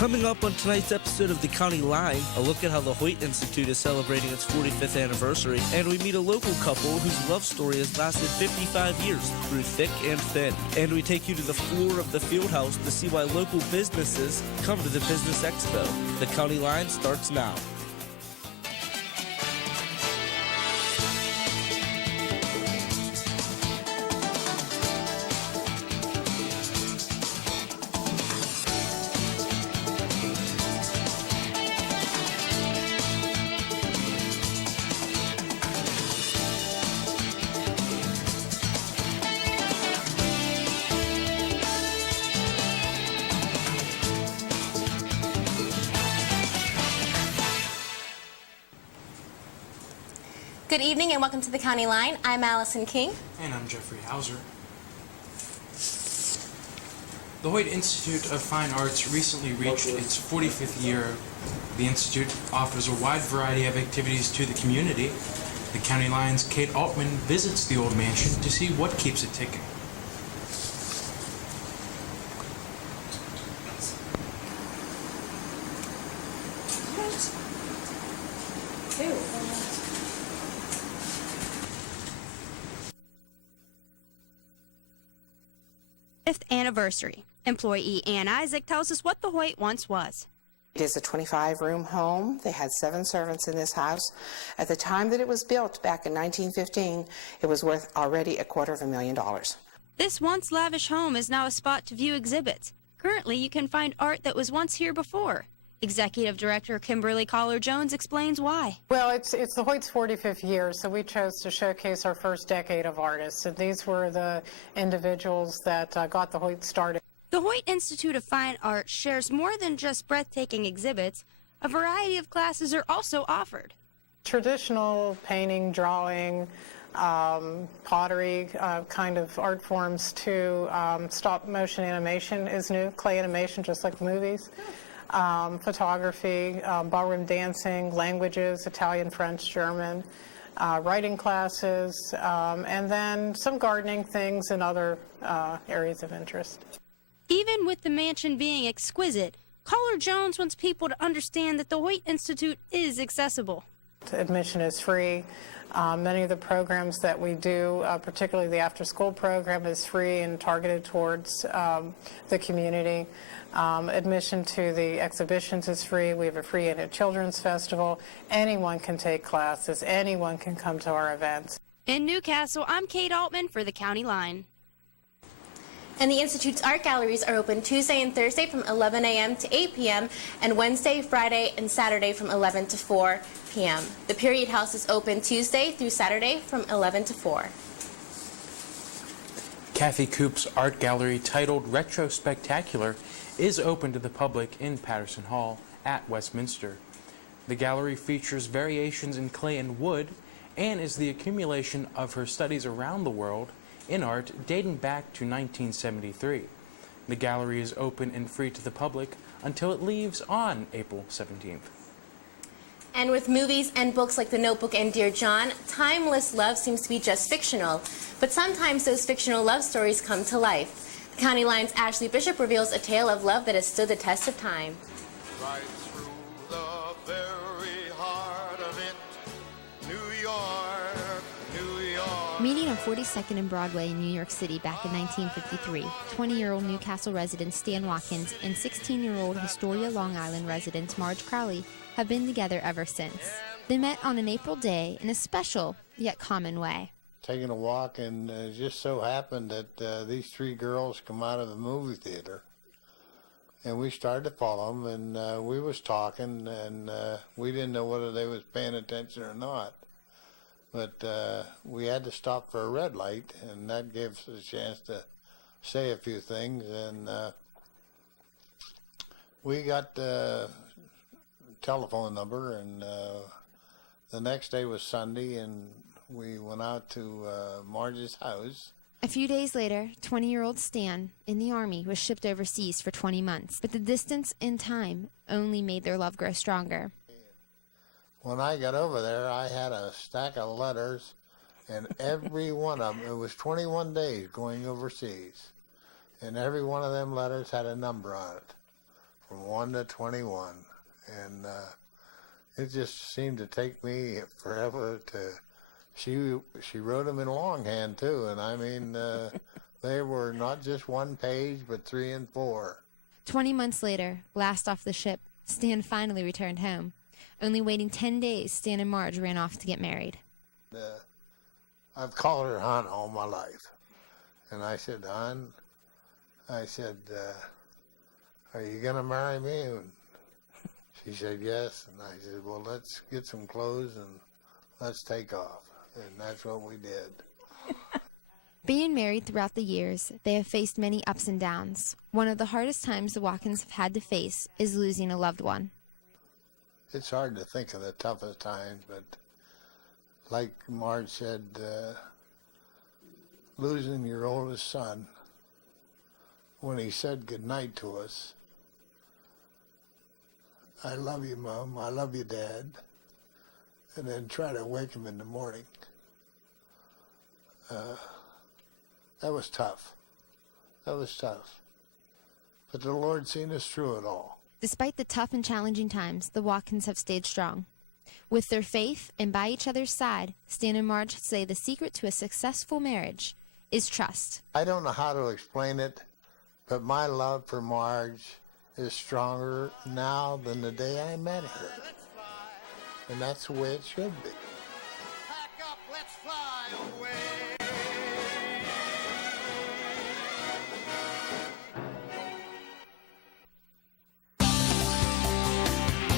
Coming up on tonight's episode of The County Line, a look at how the Hoyt Institute is celebrating its 45th anniversary, and we meet a local couple whose love story has lasted 55 years through thick and thin. And we take you to the floor of the field house to see why local businesses come to the Business Expo. The County Line starts now. Good evening and welcome to the County Line. I'm Allison King. And I'm Jeffrey Hauser. The Hoyt Institute of Fine Arts recently reached its 45th year. The Institute offers a wide variety of activities to the community. The County Line's Kate Altman visits the old mansion to see what keeps it ticking. Fifth anniversary. Employee Ann Isaac tells us what the Hoyt once was. It is a 25-room home. They had 7 servants in this house. At the time that it was built, back in 1915, it was worth already $250,000. This once lavish home is now a spot to view exhibits. Currently, you can find art that was once here before. Executive Director Kimberly Collar-Jones explains why. Well, it's the Hoyt's 45th year, so we chose to showcase our first decade of artists. And these were the individuals that got the Hoyt started. The Hoyt Institute of Fine Arts shares more than just breathtaking exhibits. A variety of classes are also offered. Traditional painting, drawing, pottery kind of art forms to stop-motion animation is new, clay animation, just like the movies. Photography, ballroom dancing, languages, Italian, French, German, writing classes, and then some gardening things and other areas of interest. Even with the mansion being exquisite, Collar-Jones wants people to understand that the Hoyt Institute is accessible. Admission is free. Many of the programs that we do, particularly the after-school program, is free and targeted towards the community. Admission to the exhibitions is free. We have a free annual children's festival. Anyone can take classes. Anyone can come to our events. In Newcastle, I'm Kate Altman for the County Line. And the Institute's art galleries are open Tuesday and Thursday from 11 a.m. to 8 p.m. and Wednesday, Friday, and Saturday from 11 to 4 p.m. The Period House is open Tuesday through Saturday from 11 to 4. Kathy Coop's art gallery, titled Retro Spectacular, is open to the public in Patterson Hall at Westminster. The gallery features variations in clay and wood and is the accumulation of her studies around the world in art dating back to 1973. The gallery is open and free to the public until it leaves on April 17th. And with movies and books like The Notebook and Dear John, timeless love seems to be just fictional. But sometimes those fictional love stories come to life. The County Line's Ashley Bishop reveals a tale of love that has stood the test of time. Right through the very heart of it, New York, New York. Meeting on 42nd and Broadway in New York City back in 1953, 20-year-old Newcastle resident Stan Watkins and 16-year-old Astoria, Long Island resident Marge Crowley have been together ever since. They met on an April day in a special yet common way. Taking a walk, and it just so happened that these 3 girls come out of the movie theater, and we started to follow them, and we was talking, and we didn't know whether they was paying attention or not. But we had to stop for a red light, and that gave us a chance to say a few things, and we got the telephone number, and the next day was Sunday, and we went out to Marge's house. A few days later, 20-year-old Stan, in the Army, was shipped overseas for 20 months. But the distance and time only made their love grow stronger. When I got over there, I had a stack of letters, and every one of them, it was 21 days going overseas, and every one of them letters had a number on it. from 1 to 21. And it just seemed to take me forever to... She wrote them in longhand, too. And I mean, they were not just one page, but 3 and 4. 20 months later, last off the ship, Stan finally returned home. Only waiting 10 days, Stan and Marge ran off to get married. I've called her Hon all my life. And I said, Hon, I said, are you going to marry me? And she said, yes. And I said, well, let's get some clothes and let's take off. And that's what we did. Being married throughout the years, they have faced many ups and downs. One of the hardest times the Watkins have had to face is losing a loved one. It's hard to think of the toughest times, but like Marge said, losing your oldest son, when he said goodnight to us, I love you, Mom, I love you, Dad, and then try to wake him in the morning. That was tough. That was tough. But the Lord's seen us through it all. Despite the tough and challenging times, the Watkins have stayed strong. With their faith and by each other's side, Stan and Marge say the secret to a successful marriage is trust. I don't know how to explain it, but my love for Marge is stronger now than the day I met her. And that's the way it should be. Pack up, let's fly away.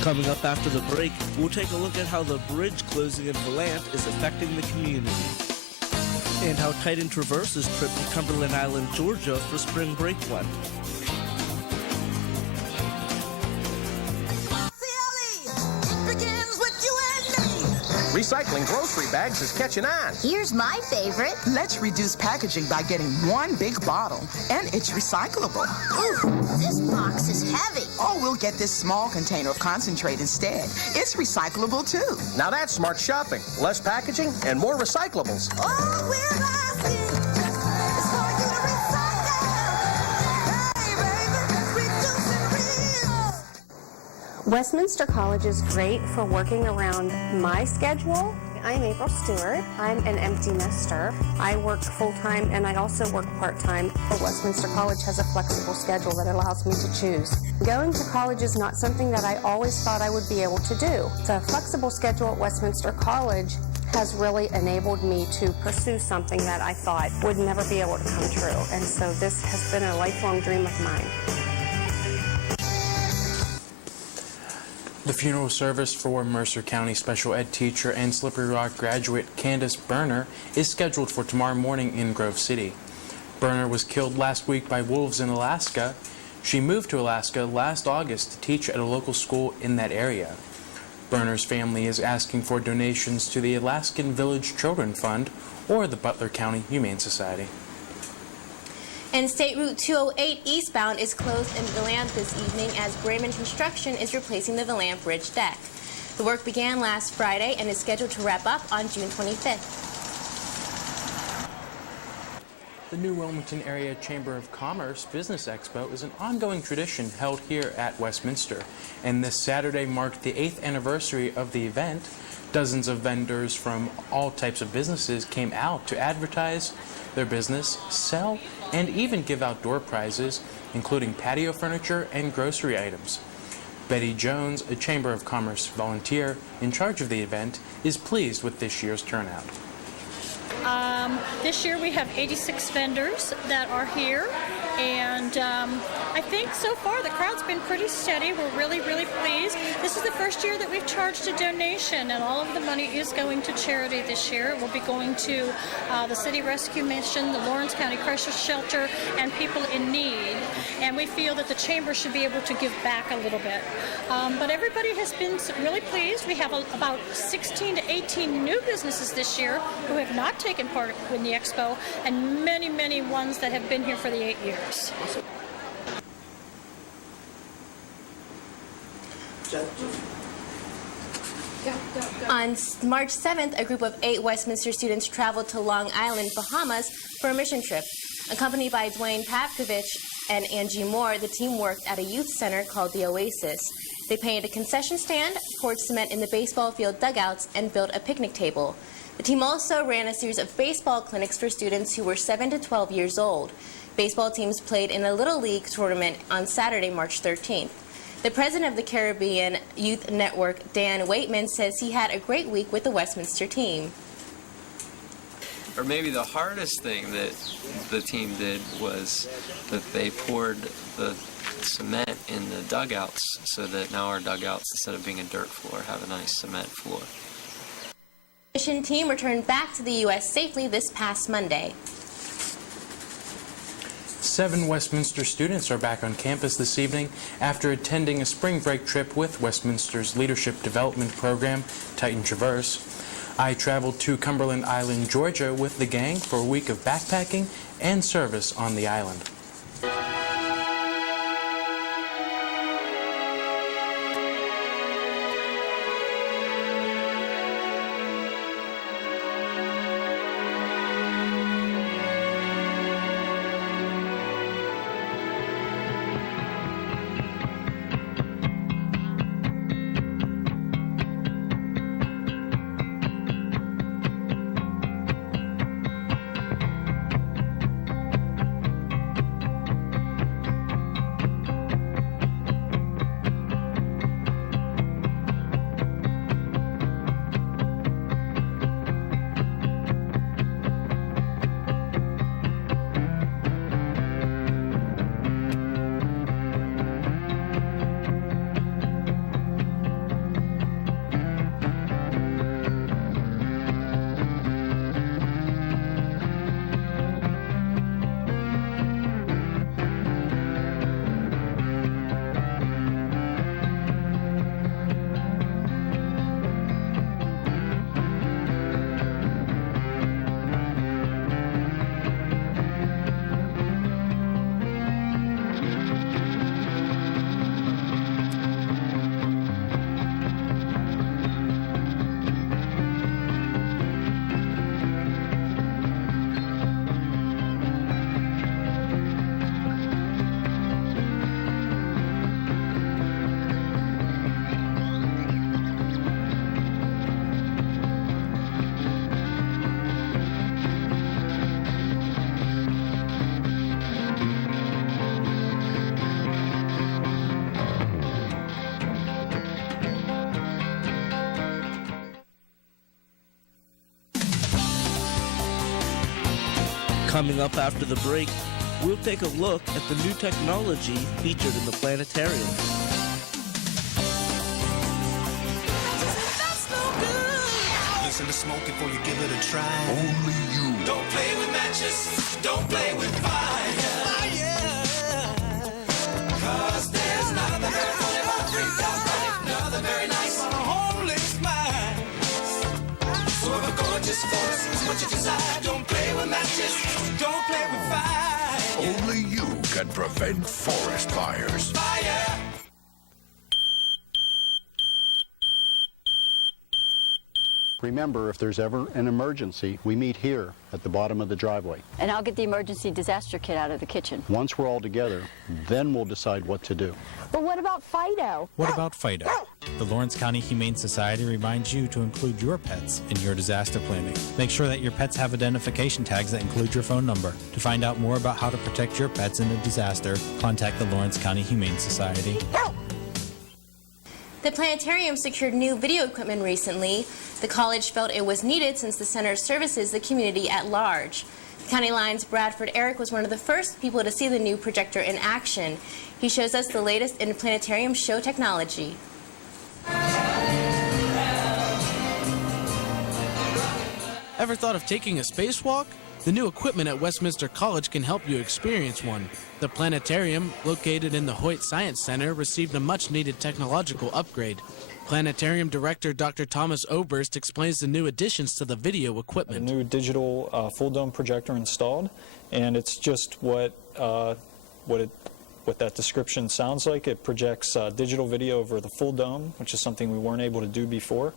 Coming up after the break, we'll take a look at how the bridge closing in Valant is affecting the community, and how Titan Traverse's trip to Cumberland Island, Georgia for spring break went. Recycling grocery bags is catching on. Here's my favorite. Let's reduce packaging by getting one big bottle, and it's recyclable. Ooh, this box is heavy. Oh, we'll get this small container of concentrate instead. It's recyclable, too. Now that's smart shopping. Less packaging and more recyclables. Oh, we're asking it's for you to recycle. Hey, baby, reduce and reuse. Westminster College is great for working around my schedule. I'm April Stewart. I'm an empty nester. I work full-time and I also work part-time. Westminster College has a flexible schedule that allows me to choose. Going to college is not something that I always thought I would be able to do. The flexible schedule at Westminster College has really enabled me to pursue something that I thought would never be able to come true. And so this has been a lifelong dream of mine. The funeral service for Mercer County special ed teacher and Slippery Rock graduate Candace Berner is scheduled for tomorrow morning in Grove City. Berner was killed last week by wolves in Alaska. She moved to Alaska last August to teach at a local school in that area. Berner's family is asking for donations to the Alaskan Village Children Fund or the Butler County Humane Society. And State Route 208 eastbound is closed in Valant this evening as Brayman Construction is replacing the Valant Bridge deck. The work began last Friday and is scheduled to wrap up on June 25th. The New Wilmington Area Chamber of Commerce Business Expo is an ongoing tradition held here at Westminster, and this Saturday marked the 8th anniversary of the event. Dozens of vendors from all types of businesses came out to advertise their business, sell, and even give out door prizes, including patio furniture and grocery items. Betty Jones, a Chamber of Commerce volunteer in charge of the event, is pleased with this year's turnout. This year we have 86 vendors that are here, and I think so far the crowd's been pretty steady. We're really, really pleased. This is the first year that we've charged a donation, and all of the money is going to charity this year. It will be going to the City Rescue Mission, the Lawrence County Crisis Shelter, and people in need. And we feel that the Chamber should be able to give back a little bit. But everybody has been really pleased. We have about 16 to 18 new businesses this year who have not taken part in the expo, and many, many ones that have been here for the 8 years. On March 7th, a group of 8 Westminster students traveled to Long Island, Bahamas for a mission trip. Accompanied by Dwayne Pavkovich and Angie Moore, the team worked at a youth center called the Oasis. They painted a concession stand, poured cement in the baseball field dugouts, and built a picnic table. The team also ran a series of baseball clinics for students who were 7 to 12 years old. Baseball teams played in a Little League tournament on Saturday, March 13th. The president of the Caribbean Youth Network, Dan Waitman, says he had a great week with the Westminster team. Or maybe the hardest thing that the team did was that they poured the cement in the dugouts so that now our dugouts, instead of being a dirt floor, have a nice cement floor. The mission team returned back to the U.S. safely this past Monday. 7 Westminster students are back on campus this evening after attending a spring break trip with Westminster's Leadership Development Program, Titan Traverse. I traveled to Cumberland Island, Georgia with the gang for a week of backpacking and service on the island. Coming up after the break, we'll take a look at the new technology featured in the planetarium. Listen to smoke before you give it a try. Only you. Don't play with matches. Don't play with fire. Cause there's nothing very funny about 3,000, nothing very nice on a homeless mind. So if a gorgeous force is what you desire, don't play with matches. Don't play with fire. Only you can prevent forest fires. Fire. Remember, if there's ever an emergency, we meet here at the bottom of the driveway. And I'll get the emergency disaster kit out of the kitchen. Once we're all together, then we'll decide what to do. But what about Fido? What about Fido? The Lawrence County Humane Society reminds you to include your pets in your disaster planning. Make sure that your pets have identification tags that include your phone number. To find out more about how to protect your pets in a disaster, contact the Lawrence County Humane Society. The planetarium secured new video equipment recently. The college felt it was needed since the center services the community at large. County Line's Bradford Eric was one of the first people to see the new projector in action. He shows us the latest in planetarium show technology. Ever thought of taking a spacewalk? The new equipment at Westminster College can help you experience one. The planetarium, located in the Hoyt Science Center, received a much-needed technological upgrade. Planetarium Director Dr. Thomas Oberst explains the new additions to the video equipment. A new digital full-dome projector installed, and it's just what that description sounds like. It projects digital video over the full dome, which is something we weren't able to do before.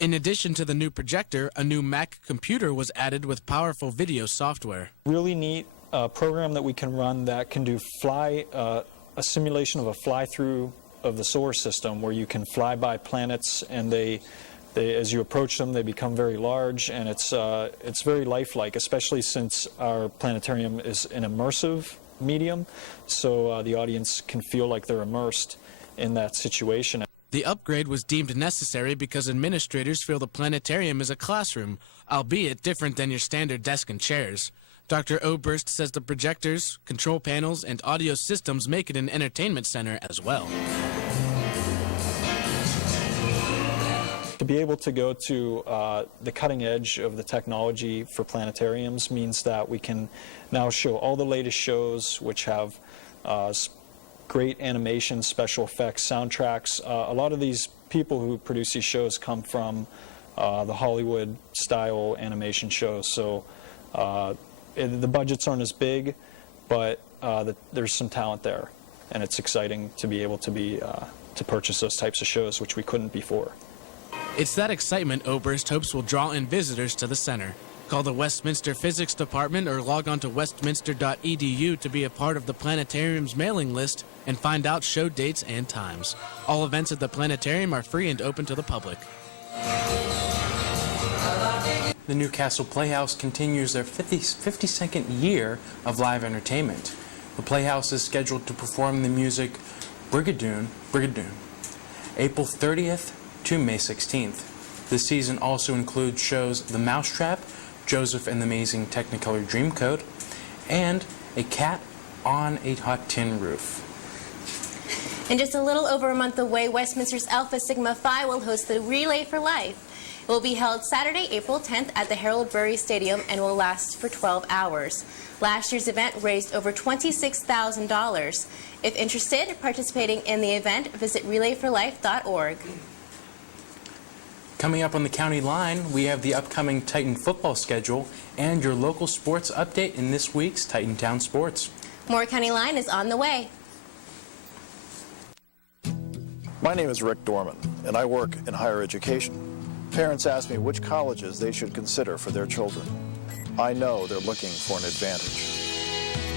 In addition to the new projector, a new Mac computer was added with powerful video software. Really neat a program that we can run that can do a simulation of a fly-through of the solar system, where you can fly by planets, and they as you approach them, they become very large, and it's very lifelike, especially since our planetarium is an immersive medium, so the audience can feel like they're immersed in that situation. The upgrade was deemed necessary because administrators feel the planetarium is a classroom, albeit different than your standard desk and chairs. Dr. Oberst says the projectors, control panels, and audio systems make it an entertainment center as well. To be able to go to the cutting edge of the technology for planetariums means that we can now show all the latest shows, which have great animation, special effects, soundtracks. A lot of these people who produce these shows come from the Hollywood-style animation shows, so the budgets aren't as big, but there's some talent there, and it's exciting to be able to purchase those types of shows, which we couldn't before. It's that excitement Oberst hopes will draw in visitors to the center. Call the Westminster Physics Department or log on to westminster.edu to be a part of the planetarium's mailing list and find out show dates and times. All events at the planetarium are free and open to the public. The Newcastle Playhouse continues their 52nd year of live entertainment. The Playhouse is scheduled to perform the music Brigadoon, April 30th to May 16th. This season also includes shows The Mousetrap, Joseph and the Amazing Technicolor Dreamcoat, and A Cat on a Hot Tin Roof. And just a little over a month away, Westminster's Alpha Sigma Phi will host the Relay for Life. It will be held Saturday, April 10th at the Harold Burry Stadium and will last for 12 hours. Last year's event raised over $26,000. If interested in participating in the event, visit relayforlife.org. Coming up on the county line, we have the upcoming Titan football schedule and your local sports update in this week's Titan Town Sports. More County Line is on the way. My name is Rick Dorman, and I work in higher education. Parents ask me which colleges they should consider for their children. I know they're looking for an advantage,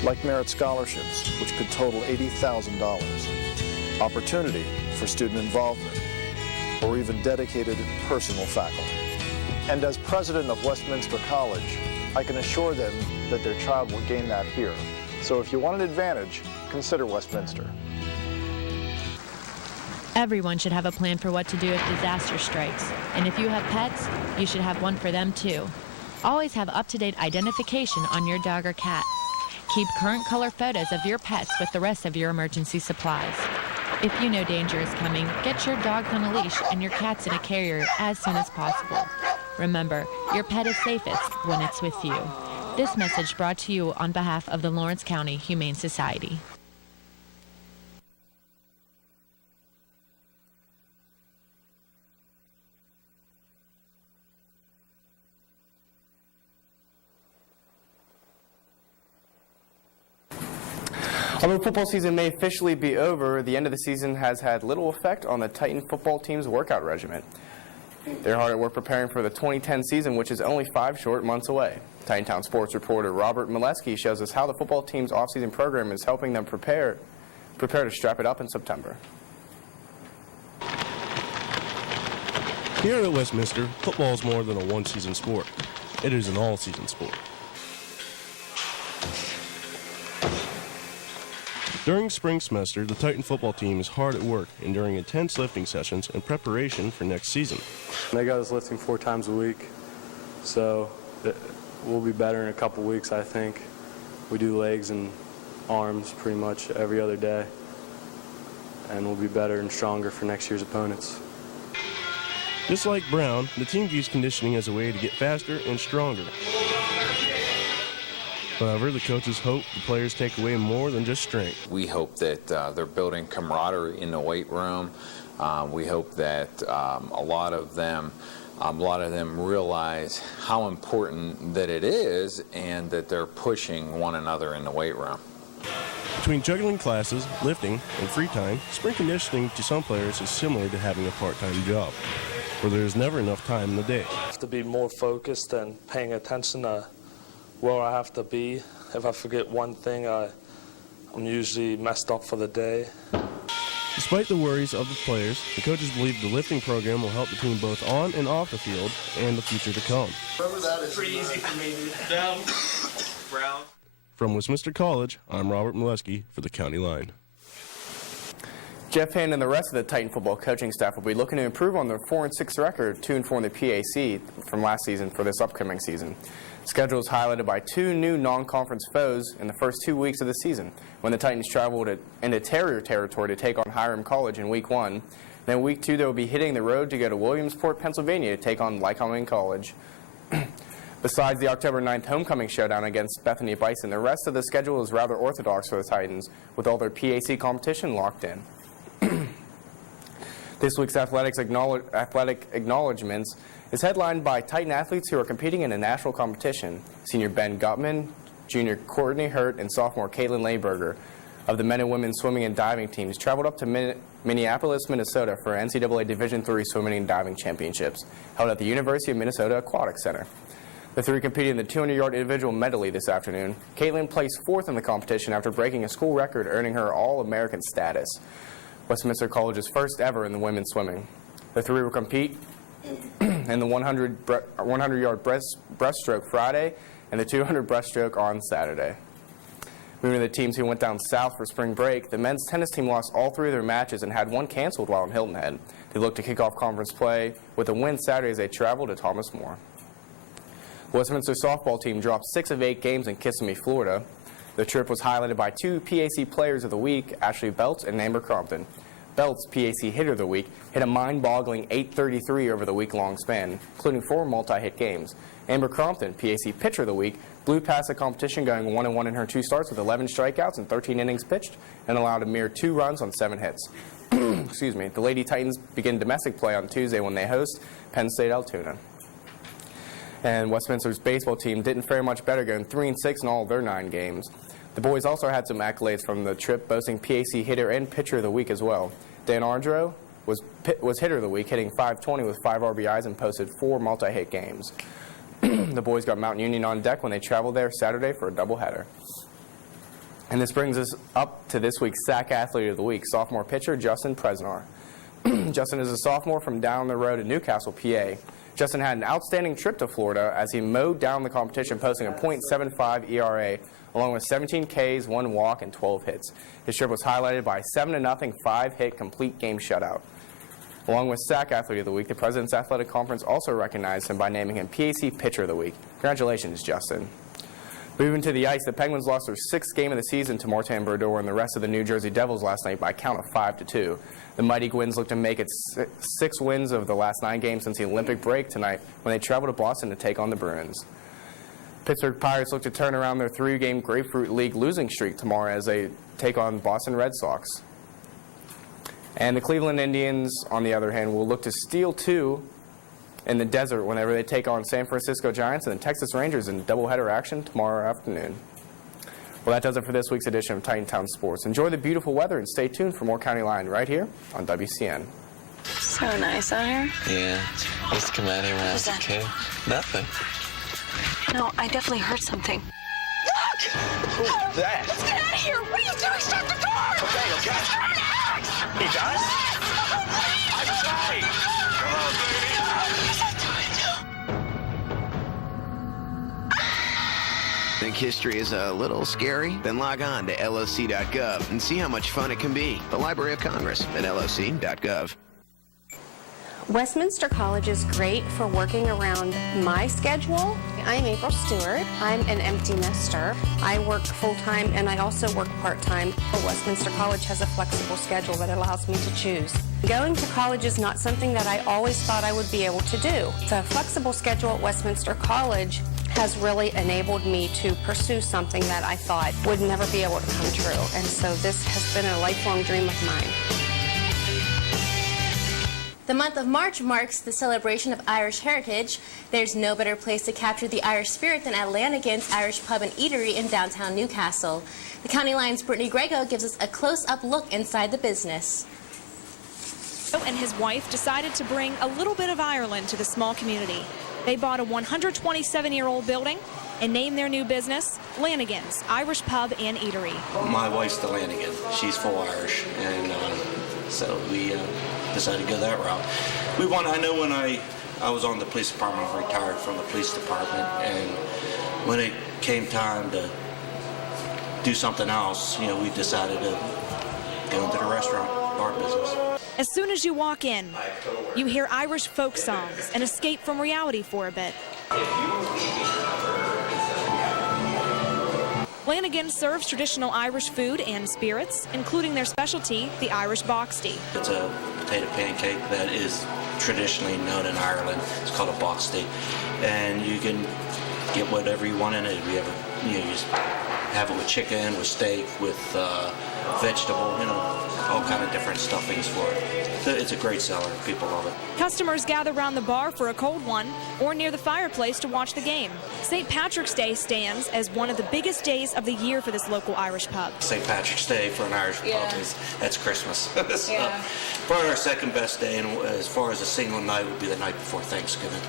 like merit scholarships, which could total $80,000, opportunity for student involvement, or even dedicated personal faculty. And as president of Westminster College, I can assure them that their child will gain that here. So if you want an advantage, consider Westminster. Everyone should have a plan for what to do if disaster strikes. And if you have pets, you should have one for them too. Always have up-to-date identification on your dog or cat. Keep current color photos of your pets with the rest of your emergency supplies. If you know danger is coming, get your dogs on a leash and your cats in a carrier as soon as possible. Remember, your pet is safest when it's with you. This message brought to you on behalf of the Lawrence County Humane Society. Although football season may officially be over, the end of the season has had little effect on the Titan football team's workout regimen. They're hard at work preparing for the 2010 season, which is only 5 short months away. Titan Town Sports reporter Robert Molesky shows us how the football team's off-season program is helping them prepare to strap it up in September. Here at Westminster, football is more than a one-season sport. It is an all-season sport. During spring semester, the Titan football team is hard at work enduring intense lifting sessions in preparation for next season. They got us lifting 4 times a week, so we'll be better in a couple weeks, I think. We do legs and arms pretty much every other day, and we'll be better and stronger for next year's opponents. Just like Brown, the team views conditioning as a way to get faster and stronger. However, the coaches hope the players take away more than just strength. We hope that they're building camaraderie in the weight room. We hope that a lot of them realize how important that it is and that they're pushing one another in the weight room. Between juggling classes, lifting, and free time, spring conditioning to some players is similar to having a part-time job, where there is never enough time in the day. I have to be more focused and paying attention to where I have to be if I forget one thing, I'm usually messed up for the day. Despite the worries of the players, the coaches believe the lifting program will help the team both on and off the field and the future to come. Pretty easy for me, dude. Down. Brown. From Westminster College, I'm Robert Molesky for the County Line. Jeff Hand and the rest of the Titan football coaching staff will be looking to improve on their 4-6 record, 2-4 in the PAC from last season for this upcoming season. The schedule is highlighted by 2 new non-conference foes in the first 2 weeks of the season, when the Titans traveled into Terrier territory to take on Hiram College in Week 1. Then in Week 2, they will be hitting the road to go to Williamsport, Pennsylvania to take on Lycoming College. Besides the October 9th homecoming showdown against Bethany Bison, the rest of the schedule is rather orthodox for the Titans, with all their PAC competition locked in. This week's athletic acknowledgments is headlined by Titan athletes who are competing in a national competition. Senior Ben Gutman, junior Courtney Hurt, and sophomore Caitlin Layberger of the men and women swimming and diving teams traveled up to Minneapolis, Minnesota for NCAA Division III Swimming and Diving Championships held at the University of Minnesota Aquatic Center. The 3 competed in the 200-yard individual medley this afternoon. Caitlin placed 4th in the competition after breaking a school record, earning her All-American status. Westminster College's first ever in the women's swimming. The 3 will compete in the 100-yard breaststroke Friday and the 200 breaststroke on Saturday. Moving to the teams who went down south for spring break, the men's tennis team lost all 3 of their matches and had one canceled while in Hilton Head. They look to kick off conference play with a win Saturday as they travel to Thomas More. The Westminster softball team dropped 6 of 8 games in Kissimmee, Florida. The trip was highlighted by 2 PAC Players of the Week, Ashley Belts and Amber Crompton. Belts, PAC Hitter of the Week, hit a mind-boggling .833 over the week-long span, including 4 multi-hit games. Amber Crompton, PAC Pitcher of the Week, blew past the competition going 1-1 in her 2 starts with 11 strikeouts and 13 innings pitched and allowed a mere 2 runs on 7 hits. Excuse me. The Lady Titans begin domestic play on Tuesday when they host Penn State Altoona. And Westminster's baseball team didn't fare much better, going 3-6 in all of their 9 games. The boys also had some accolades from the trip, boasting PAC Hitter and Pitcher of the Week as well. Dan Ardro was Hitter of the Week, hitting .520 with 5 RBIs and posted 4 multi-hit games. The boys got Mount Union on deck when they traveled there Saturday for a doubleheader. And this brings us up to this week's SAC Athlete of the Week, sophomore pitcher Justin Presnar. Justin is a sophomore from down the road in Newcastle, PA. Justin had an outstanding trip to Florida as he mowed down the competition, posting a .75 ERA, along with 17 Ks, 1 walk, and 12 hits. His trip was highlighted by a 7-0 5-hit complete game shutout. Along with SAC Athlete of the Week, the President's Athletic Conference also recognized him by naming him PAC Pitcher of the Week. Congratulations, Justin. Moving to the ice, the Penguins lost their 6th game of the season to Martin Brodeur and the rest of the New Jersey Devils last night by a count of 5-2. The Mighty Gwins look to make it 6 wins of the last 9 games since the Olympic break tonight when they travel to Boston to take on the Bruins. Pittsburgh Pirates look to turn around their 3-game Grapefruit League losing streak tomorrow as they take on Boston Red Sox. And the Cleveland Indians, on the other hand, will look to steal 2 in the desert whenever they take on San Francisco Giants and the Texas Rangers in doubleheader action tomorrow afternoon. Well, that does it for this week's edition of Titan Town Sports. Enjoy the beautiful weather and stay tuned for more County Line right here on WCN. So nice out here. Yeah, I used to come out here when I was a kid. Nothing. No, I definitely heard something. Look! Who's that? Let's get out of here! What are you doing? Shut the door! Okay. He does? I say! Come on, baby! Think history is a little scary? Then log on to loc.gov and see how much fun it can be. The Library of Congress at loc.gov. Westminster College is great for working around my schedule. I'm April Stewart. I'm an empty nester. I work full-time and I also work part-time. Westminster College has a flexible schedule that allows me to choose. Going to college is not something that I always thought I would be able to do. The flexible schedule at Westminster College has really enabled me to pursue something that I thought would never be able to come true. And so this has been a lifelong dream of mine. The month of March marks the celebration of Irish heritage. There's no better place to capture the Irish spirit than at Lanigans Irish Pub and Eatery in downtown Newcastle. The County Line's Brittany Grego gives us a close-up look inside the business. And his wife decided to bring a little bit of Ireland to the small community. They bought a 127-year-old building and name their new business Lanigans Irish Pub and Eatery. My wife's the Lanigan. She's full Irish, and so we decided to go that route. I know when I was on the police department, I retired from the police department, and when it came time to do something else, we decided to go into the restaurant bar business. As soon as you walk in, you hear Irish folk songs and escape from reality for a bit. Lanigans serves traditional Irish food and spirits, including their specialty, the Irish boxty. It's a potato pancake that is traditionally known in Ireland. It's called a boxty, and you can get whatever you want in it. You just have it with chicken, with steak, with vegetable, all kind of different stuffings for it. It's a great seller. People love it. Customers gather around the bar for a cold one or near the fireplace to watch the game. St. Patrick's Day stands as one of the biggest days of the year for this local Irish pub. St. Patrick's Day for an Irish pub that's Christmas. So, probably our second best day, and as far as a single night, would be the night before Thanksgiving.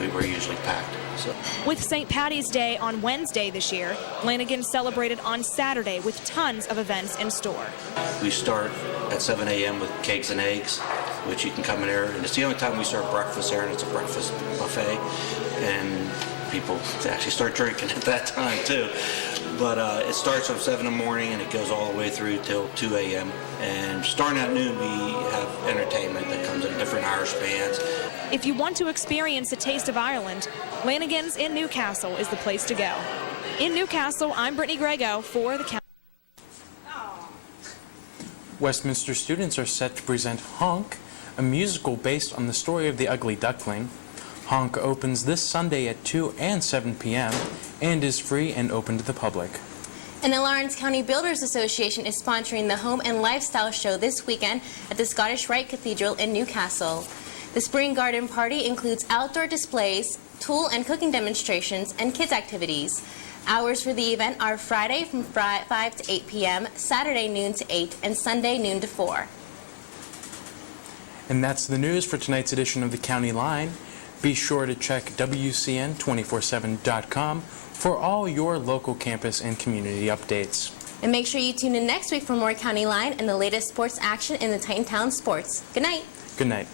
We were usually packed. So. With St. Patty's Day on Wednesday this year, Lanigans celebrated on Saturday with tons of events in store. We start at 7 a.m. with cakes and eggs, which you can come in there, and it's the only time we serve breakfast there, and it's a breakfast buffet, and people actually start drinking at that time too. But it starts from 7 in the morning and it goes all the way through till 2 a.m. And starting at noon, we have entertainment that comes in different Irish bands. If you want to experience a taste of Ireland, Lanigans in Newcastle is the place to go. In Newcastle, I'm Brittany Grego for the County. Westminster students are set to present Honk, a musical based on the story of the Ugly Duckling. Honk opens this Sunday at 2 and 7 p.m. and is free and open to the public. And the Lawrence County Builders Association is sponsoring the Home and Lifestyle Show this weekend at the Scottish Rite Cathedral in Newcastle. The Spring Garden Party includes outdoor displays, tool and cooking demonstrations, and kids activities. Hours for the event are Friday from 5 to 8 p.m., Saturday noon to 8, and Sunday noon to 4. And that's the news for tonight's edition of the County Line. Be sure to check WCN247.com for all your local campus and community updates. And make sure you tune in next week for more County Line and the latest sports action in the Titantown sports. Good night. Good night.